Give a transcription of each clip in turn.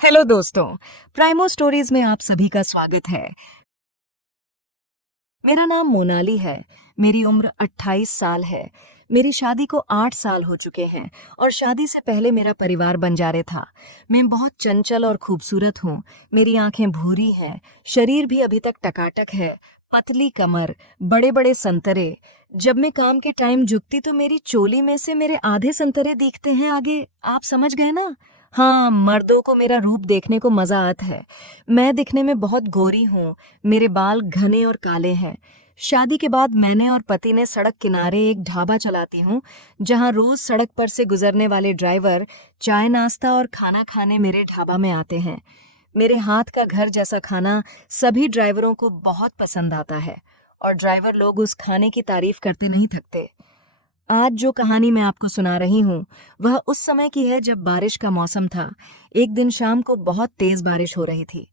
Hello दोस्तों, प्राइमो stories में आप सभी का स्वागत है। मेरा नाम मोनाली है। मेरी उम्र 28 साल है। मेरी शादी को 8 साल हो चुके हैं और शादी से पहले मेरा परिवार बंजारे था। मैं बहुत चंचल और खूबसूरत हूँ। मेरी आंखें भूरी हैं, शरीर भी अभी तक टकाटक है, पतली कमर, बड़े बड़े संतरे। जब मैं काम के टाइम झुकती तो मेरी चोली में से मेरे आधे संतरे दिखते हैं आगे। आप समझ गए ना? हाँ, मर्दों को मेरा रूप देखने को मजा आता है। मैं दिखने में बहुत गोरी हूँ। मेरे बाल घने और काले हैं। शादी के बाद मैंने और पति ने सड़क किनारे एक ढाबा चलाती हूँ, जहाँ रोज सड़क पर से गुजरने वाले ड्राइवर चाय नाश्ता और खाना खाने मेरे ढाबा में आते हैं। मेरे हाथ का घर जैसा खाना सभी ड्राइवरों को बहुत पसंद आता है और ड्राइवर लोग उस खाने की तारीफ करते नहीं थकते। आज जो कहानी मैं आपको सुना रही हूँ, वह उस समय की है जब बारिश का मौसम था। एक दिन शाम को बहुत तेज बारिश हो रही थी।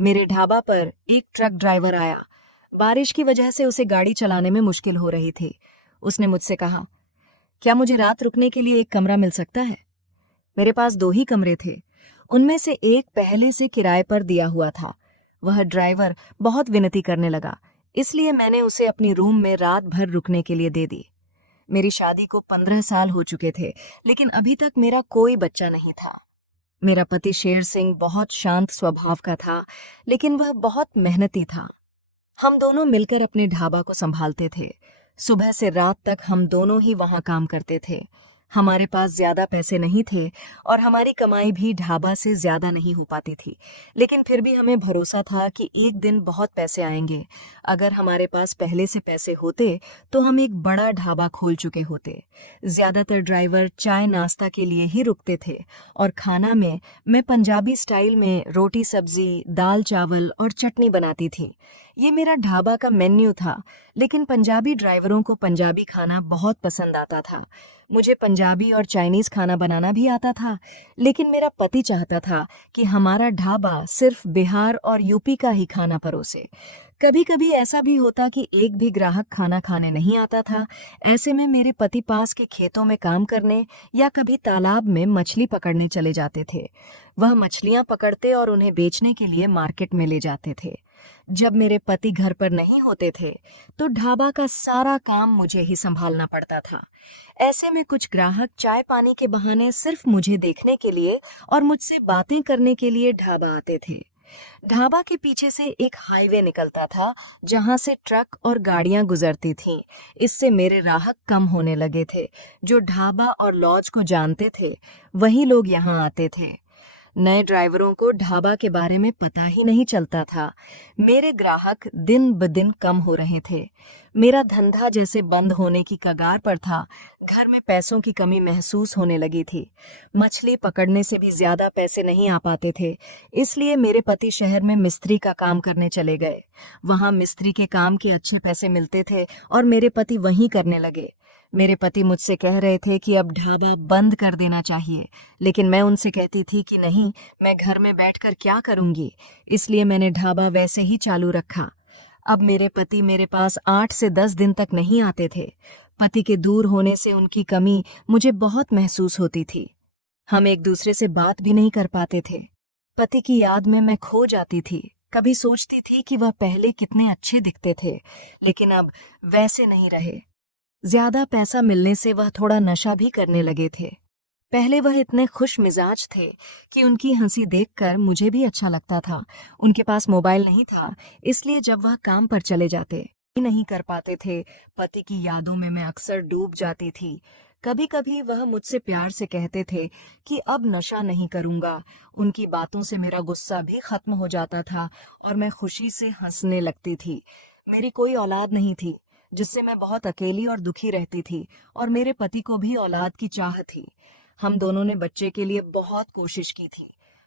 मेरे ढाबा पर एक ट्रक ड्राइवर आया। बारिश की वजह से उसे गाड़ी चलाने में मुश्किल हो रही थी। उसने मुझसे कहा, क्या मुझे रात रुकने के लिए एक कमरा मिल सकता है? मेरे पास 2 ही कमरे थे। उनमें से एक पहले से किराए पर दिया हुआ था। वह ड्राइवर बहुत विनती करने लगा, इसलिए मैंने उसे अपनी रूम में रात भर रुकने के लिए दे दी। मेरी शादी को 15 साल हो चुके थे, लेकिन अभी तक मेरा कोई बच्चा नहीं था। मेरा पति शेर सिंह बहुत शांत स्वभाव का था, लेकिन वह बहुत मेहनती था। हम दोनों मिलकर अपने ढाबा को संभालते थे। सुबह से रात तक हम दोनों ही वहां काम करते थे। हमारे पास ज्यादा पैसे नहीं थे और हमारी कमाई भी ढाबा से ज्यादा नहीं हो पाती थी, लेकिन फिर भी हमें भरोसा था कि एक दिन बहुत पैसे आएंगे। अगर हमारे पास पहले से पैसे होते तो हम एक बड़ा ढाबा खोल चुके होते। ज्यादातर ड्राइवर चाय नाश्ता के लिए ही रुकते थे और खाना में मैं पंजाबी स्टाइल में रोटी सब्जी, दाल चावल और चटनी बनाती थी। ये मेरा ढाबा का मेन्यू था, लेकिन पंजाबी ड्राइवरों को पंजाबी खाना बहुत पसंद आता था। मुझे पंजाबी और चाइनीज खाना बनाना भी आता था, लेकिन मेरा पति चाहता था कि हमारा ढाबा सिर्फ बिहार और यूपी का ही खाना परोसे। कभी कभी ऐसा भी होता कि एक भी ग्राहक खाना खाने नहीं आता था। ऐसे में मेरे पति पास के खेतों में काम करने या कभी तालाब में मछली पकड़ने चले जाते थे। वह मछलियां पकड़ते और उन्हें बेचने के लिए मार्केट में ले जाते थे। जब मेरे पति घर पर नहीं होते थे, तो ढाबा का सारा काम मुझे ही संभालना पड़ता था। ऐसे में कुछ ग्राहक चाय पानी के बहाने सिर्फ मुझे देखने के लिए और मुझसे बातें करने के लिए ढाबा आते थे। ढाबा के पीछे से एक हाईवे निकलता था, जहां से ट्रक और गाड़ियां गुजरती थीं। इससे मेरे राहत कम होने लगे थे। जो ढाबा और लॉज को जानते थे, वही लोग यहाँ आते थे। नए ड्राइवरों को ढाबा के बारे में पता ही नहीं चलता था। मेरे ग्राहक दिन ब दिन कम हो रहे थे। मेरा धंधा जैसे बंद होने की कगार पर था। घर में पैसों की कमी महसूस होने लगी थी। मछली पकड़ने से भी ज्यादा पैसे नहीं आ पाते थे, इसलिए मेरे पति शहर में मिस्त्री का काम करने चले गए। वहां मिस्त्री के काम के अच्छे पैसे मिलते थे और मेरे पति वहीं करने लगे। मेरे पति मुझसे कह रहे थे कि अब ढाबा बंद कर देना चाहिए, लेकिन मैं उनसे कहती थी कि नहीं, मैं घर में बैठकर क्या करूंगी। इसलिए मैंने ढाबा वैसे ही चालू रखा। अब मेरे पति मेरे पास 8 से 10 दिन तक नहीं आते थे। पति के दूर होने से उनकी कमी मुझे बहुत महसूस होती थी। हम एक दूसरे से बात भी नहीं कर पाते थे। पति की याद में मैं खो जाती थी। कभी सोचती थी कि वह पहले कितने अच्छे दिखते थे, लेकिन अब वैसे नहीं रहे। ज्यादा पैसा मिलने से वह थोड़ा नशा भी करने लगे थे। पहले वह इतने खुश मिजाज थे कि उनकी हंसी देखकर मुझे भी अच्छा लगता था। उनके पास मोबाइल नहीं था, इसलिए जब वह काम पर चले जाते ही नहीं कर पाते थे। पति की यादों में मैं अक्सर डूब जाती थी। कभी कभी वह मुझसे प्यार से कहते थे कि अब नशा नहीं करूंगा। उनकी बातों से मेरा गुस्सा भी खत्म हो जाता था और मैं खुशी से हंसने लगती थी। मेरी कोई औलाद नहीं थी, जिससे मैं बहुत अकेली और दुखी रहती थी, और मेरे पति को भी औलाद की चाह थी। हम दोनों ने बच्चे के लिए बहुत कोशिश की थी।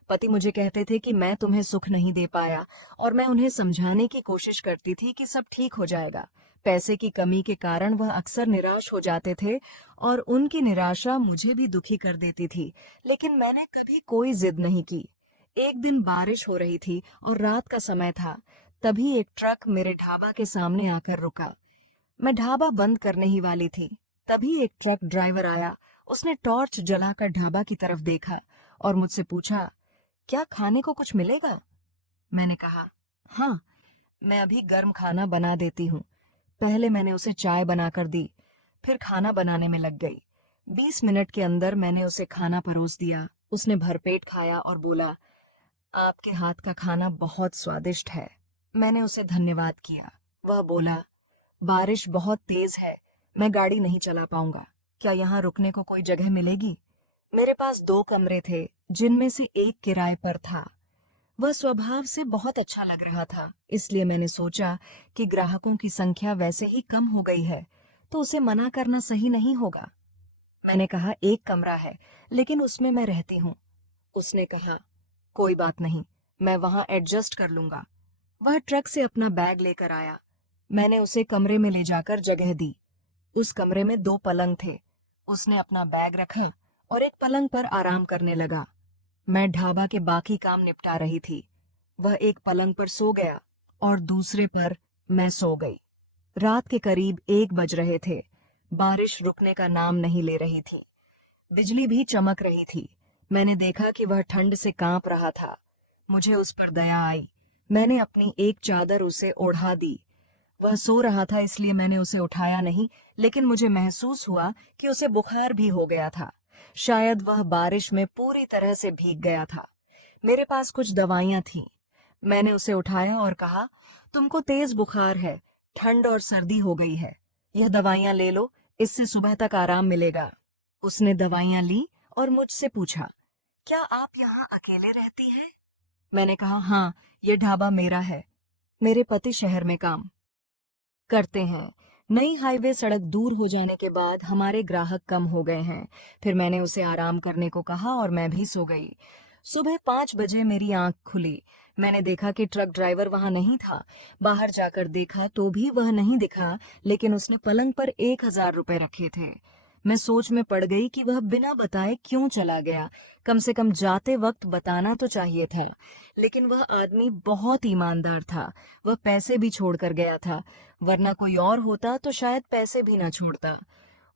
पति मुझे कहते थे कि मैं तुम्हें सुख नहीं दे पाया, और मैं उन्हें समझाने की कोशिश करती थी कि सब ठीक हो जाएगा। पैसे की कमी के कारण वह अक्सर निराश हो जाते थे और उनकी निराशा मुझे भी दुखी कर देती थी, लेकिन मैंने कभी कोई जिद नहीं की। एक दिन बारिश हो रही थी और रात का समय था। तभी एक ट्रक मेरे ढाबा के सामने आकर रुका। मैं ढाबा बंद करने ही वाली थी। तभी एक ट्रक ड्राइवर आया। उसने टॉर्च जलाकर ढाबा की तरफ देखा और मुझसे पूछा, क्या खाने को कुछ मिलेगा? मैंने कहा, हाँ, मैं अभी गर्म खाना बना देती हूँ। पहले मैंने उसे चाय बनाकर दी, फिर खाना बनाने में लग गई। 20 मिनट के अंदर मैंने उसे खाना परोस दिया। उसने भरपेट खाया और बोला, आपके हाथ का खाना बहुत स्वादिष्ट है। मैंने उसे धन्यवाद किया। वह बोला, बारिश बहुत तेज है, मैं गाड़ी नहीं चला पाऊंगा। क्या यहाँ रुकने को कोई जगह मिलेगी? मेरे पास 2 कमरे थे, जिनमें से एक किराए पर था। वह स्वभाव से बहुत अच्छा लग रहा था, इसलिए मैंने सोचा कि ग्राहकों की संख्या वैसे ही कम हो गई है, तो उसे मना करना सही नहीं होगा। मैंने कहा, 1 कमरा है, लेकिन उसमें मैं रहती हूँ। उसने कहा, कोई बात नहीं, मैं वहां एडजस्ट कर लूंगा। वह ट्रक से अपना बैग लेकर आया। मैंने उसे कमरे में ले जाकर जगह दी। उस कमरे में 2 पलंग थे। उसने अपना बैग रखा और एक पलंग पर आराम करने लगा। मैं ढाबा के बाकी काम निपटा रही थी। वह एक पलंग पर सो गया और दूसरे पर मैं सो गई। रात के करीब 1 बज रहे थे। बारिश रुकने का नाम नहीं ले रही थी। बिजली भी चमक रही थी। मैंने देखा कि वह ठंड से कांप रहा था। मुझे उस पर दया आई। मैंने अपनी एक चादर उसे ओढ़ा दी। वह सो रहा था, इसलिए मैंने उसे उठाया नहीं, लेकिन मुझे महसूस हुआ कि उसे बुखार भी हो गया था। शायद वह बारिश में पूरी तरह से भीग गया था। मेरे पास कुछ दवाइयां थीं। मैंने उसे उठाया और कहा, तुमको तेज बुखार है, ठंड और सर्दी हो गई है। यह दवाइयां ले लो, इससे सुबह तक आराम मिलेगा। उसने दवाइयां ली और मुझसे पूछा, क्या आप यहाँ अकेले रहती हैं? मैंने कहा, हाँ, ये ढाबा मेरा है। मेरे पति शहर में काम करते हैं। नई हाईवे सड़क दूर हो जाने के बाद हमारे ग्राहक कम हो गए हैं। फिर मैंने उसे आराम करने को कहा और मैं भी सो गई। सुबह 5 बजे मेरी आंख खुली। मैंने देखा कि ट्रक ड्राइवर वहां नहीं था। बाहर जाकर देखा तो भी वह नहीं दिखा, लेकिन उसने पलंग पर 1,000 रुपए रखे थे। मैं सोच में पड़ गई कि वह बिना बताए क्यों चला गया। कम से कम जाते वक्त बताना तो चाहिए था। लेकिन वह आदमी बहुत ईमानदार था। वह पैसे भी छोड़कर गया था, वरना कोई और होता तो शायद पैसे भी ना छोड़ता।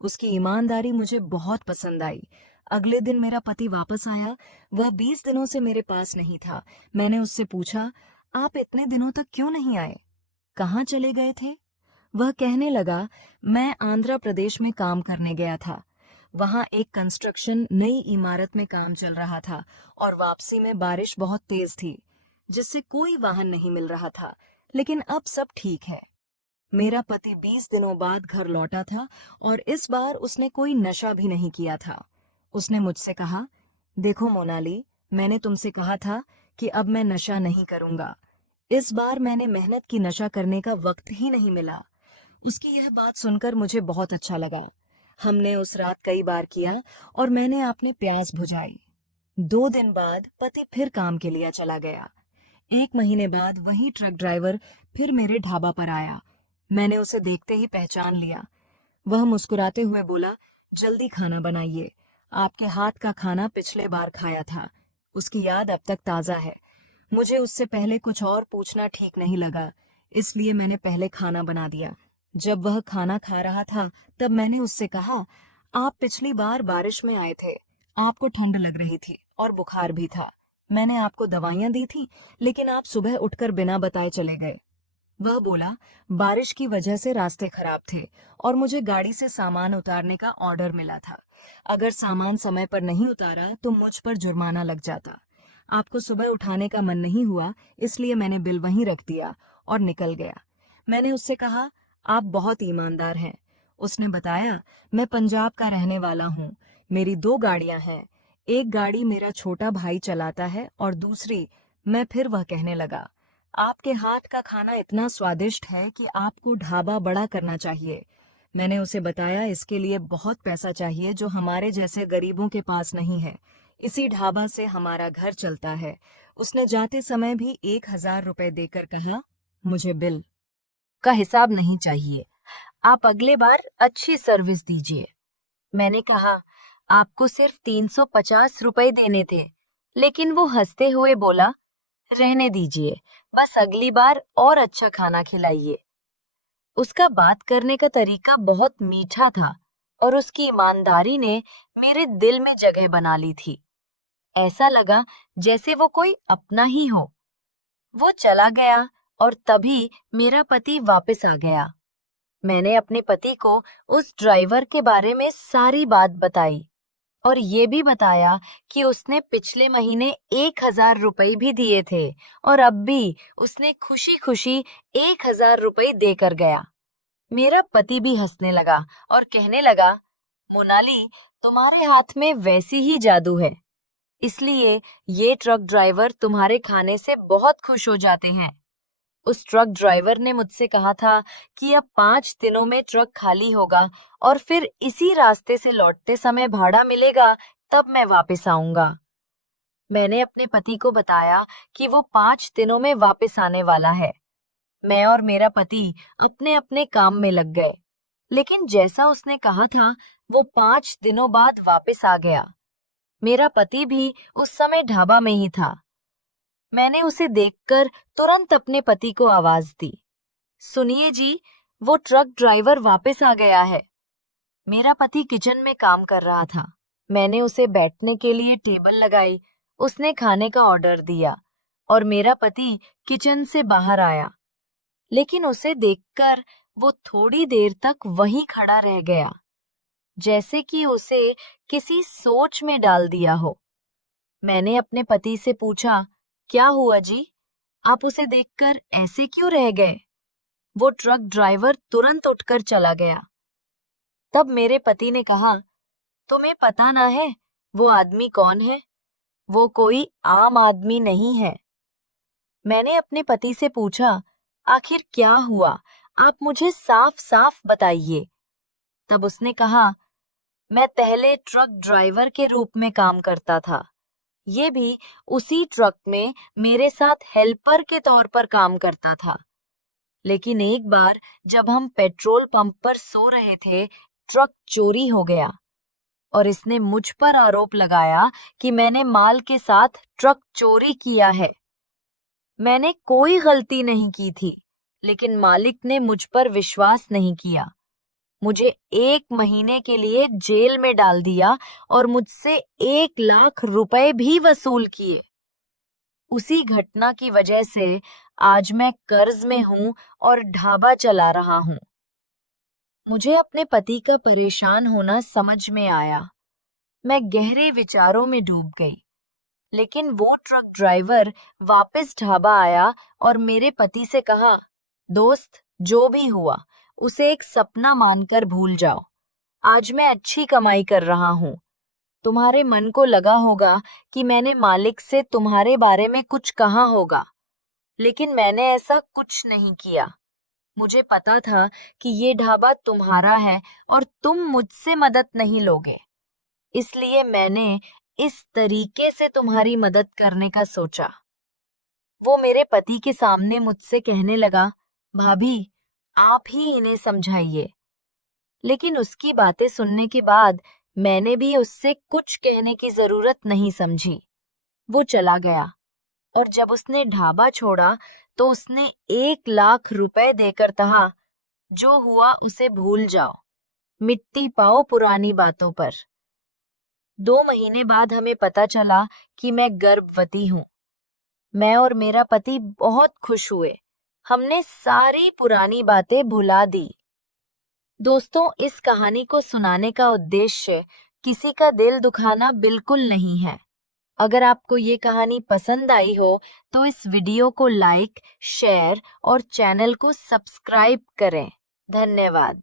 उसकी ईमानदारी मुझे बहुत पसंद आई। अगले दिन मेरा पति वापस आया। वह 20 दिनों से मेरे पास नहीं था। मैंने उससे पूछा, आप इतने दिनों तक क्यों नहीं आए? कहाँ चले गए थे? वह कहने लगा, मैं आंध्र प्रदेश में काम करने गया था। वहां एक कंस्ट्रक्शन नई इमारत में काम चल रहा था और वापसी में बारिश बहुत तेज थी, जिससे कोई वाहन नहीं मिल रहा था। लेकिन अब सब ठीक है। मेरा पति 20 दिनों बाद घर लौटा था और इस बार उसने कोई नशा भी नहीं किया था। उसने मुझसे कहा, देखो मोनाली, मैंने तुमसे कहा था कि अब मैं नशा नहीं करूंगा। इस बार मैंने मेहनत की नशा करने का वक्त ही नहीं मिला। उसकी यह बात सुनकर मुझे बहुत अच्छा लगा। हमने उस रात कई बार किया और मैंने अपने प्यास बुझाई। 2 दिन बाद पति फिर काम के लिए चला गया। 1 महीने बाद वही ट्रक ड्राइवर फिर मेरे ढाबा पर आया। मैंने उसे देखते ही पहचान लिया। वह मुस्कुराते हुए बोला, जल्दी खाना बनाइए। आपके हाथ का खाना पिछले बार खाया था। उसकी याद अब तक ताजा है। मुझे उससे पहले कुछ और पूछना ठीक नहीं लगा, इसलिए मैंने पहले खाना बना दिया। जब वह खाना खा रहा था, तब मैंने उससे कहा, आप पिछली बार बारिश में आए थे। आपको ठंड लग रही थी और बुखार भी था। मैंने आपको दवाइयां दी थी, लेकिन आप सुबह उठकर बिना बताए चले गए। वह बोला, बारिश की वजह से रास्ते खराब थे और मुझे गाड़ी से सामान उतारने का ऑर्डर मिला था। अगर सामान समय पर नहीं उतारा तो मुझ पर जुर्माना लग जाता। आपको सुबह उठाने का मन नहीं हुआ, इसलिए मैंने बिल वहीं रख दिया और निकल गया। मैंने उससे कहा, आप बहुत ईमानदार हैं। उसने बताया, मैं पंजाब का रहने वाला हूँ। मेरी 2 गाड़ियां हैं। एक गाड़ी मेरा छोटा भाई चलाता है और दूसरी मैं। फिर वह कहने लगा, आपके हाथ का खाना इतना स्वादिष्ट है कि आपको ढाबा बड़ा करना चाहिए। मैंने उसे बताया, इसके लिए बहुत पैसा चाहिए जो हमारे जैसे गरीबों के पास नहीं है। इसी ढाबा से हमारा घर चलता है। उसने जाते समय भी 1,000 रुपए देकर कहा, मुझे बिल का हिसाब नहीं चाहिए। आप अगले बार अच्छी सर्विस दीजिए। मैंने कहा, आपको सिर्फ 350 रुपए देने थे। लेकिन वो हंसते हुए बोला, रहने दीजिए, बस अगली बार और अच्छा खाना खिलाइए। उसका बात करने का तरीका बहुत मीठा था और उसकी ईमानदारी ने मेरे दिल में जगह बना ली थी। ऐसा लगा जैसे वो कोई अपना ही हो। वो चला गया और तभी मेरा पति वापस आ गया। मैंने अपने पति को उस ड्राइवर के बारे में सारी बात बताई और ये भी बताया कि उसने पिछले महीने 1,000 रुपए भी दिए थे और अब भी उसने खुशी खुशी 1,000 रुपए देकर गया। मेरा पति भी हंसने लगा और कहने लगा, मोनाली, तुम्हारे हाथ में वैसी ही जादू है, इसलिए ये ट्रक ड्राइवर तुम्हारे खाने से बहुत खुश हो जाते हैं। उस ट्रक ड्राइवर ने मुझसे कहा था कि अब 5 दिनों में ट्रक खाली होगा और फिर इसी रास्ते से लौटते समय भाड़ा मिलेगा, तब मैं वापस आऊंगा। मैंने अपने पति को बताया कि वो 5 दिनों में वापस आने वाला है। मैं और मेरा पति अपने अपने काम में लग गए, लेकिन जैसा उसने कहा था, वो 5 दिनों बाद वापस आ गया। मेरा पति भी उस समय ढाबा में ही था। मैंने उसे देखकर तुरंत अपने पति को आवाज दी, सुनिए जी, वो ट्रक ड्राइवर वापस आ गया है। मेरा पति किचन में काम कर रहा था। मैंने उसे बैठने के लिए टेबल लगाई, उसने खाने का ऑर्डर दिया और मेरा पति किचन से बाहर आया। लेकिन उसे देखकर वो थोड़ी देर तक वहीं खड़ा रह गया, जैसे कि उसे किसी सोच में डाल दिया हो। मैंने अपने पति से पूछा, क्या हुआ जी? आप उसे देखकर ऐसे क्यों रह गए? वो ट्रक ड्राइवर तुरंत उठकर चला गया। तब मेरे पति ने कहा, तुम्हें पता ना है वो आदमी कौन है? वो कोई आम आदमी नहीं है। मैंने अपने पति से पूछा, आखिर क्या हुआ? आप मुझे साफ साफ बताइए। तब उसने कहा, मैं पहले ट्रक ड्राइवर के रूप में काम करता था। ये भी उसी ट्रक में मेरे साथ हेल्पर के तौर पर काम करता था। लेकिन एक बार जब हम पेट्रोल पंप पर सो रहे थे, ट्रक चोरी हो गया और इसने मुझ पर आरोप लगाया कि मैंने माल के साथ ट्रक चोरी किया है। मैंने कोई गलती नहीं की थी, लेकिन मालिक ने मुझ पर विश्वास नहीं किया। मुझे 1 महीने के लिए जेल में डाल दिया और मुझसे 1,00,000 रुपए भी वसूल किए। उसी घटना की वजह से आज मैं कर्ज में हूँ और ढाबा चला रहा हूँ। मुझे अपने पति का परेशान होना समझ में आया। मैं गहरे विचारों में डूब गई। लेकिन वो ट्रक ड्राइवर वापस ढाबा आया और मेरे पति से कहा, दोस्त, जो भी हुआ उसे एक सपना मानकर भूल जाओ। आज मैं अच्छी कमाई कर रहा हूँ। तुम्हारे मन को लगा होगा कि मैंने मालिक से तुम्हारे बारे में कुछ कहा होगा, लेकिन मैंने ऐसा कुछ नहीं किया। मुझे पता था कि ये ढाबा तुम्हारा है और तुम मुझसे मदद नहीं लोगे, इसलिए मैंने इस तरीके से तुम्हारी मदद करने का सोचा। वो मेरे पति के सामने मुझसे कहने लगा, भाभी, आप ही इन्हें समझाइए। लेकिन उसकी बातें सुनने के बाद मैंने भी उससे कुछ कहने की जरूरत नहीं समझी। वो चला गया और जब उसने ढाबा छोड़ा तो उसने 1,00,000 रुपए देकर कहा, जो हुआ उसे भूल जाओ, मिट्टी पाओ पुरानी बातों पर। 2 महीने बाद हमें पता चला कि मैं गर्भवती हूँ। मैं और मेरा पति बहुत खुश हुए। हमने सारी पुरानी बातें भुला दी। दोस्तों, इस कहानी को सुनाने का उद्देश्य किसी का दिल दुखाना बिल्कुल नहीं है। अगर आपको ये कहानी पसंद आई हो तो इस वीडियो को लाइक, शेयर और चैनल को सब्सक्राइब करें। धन्यवाद।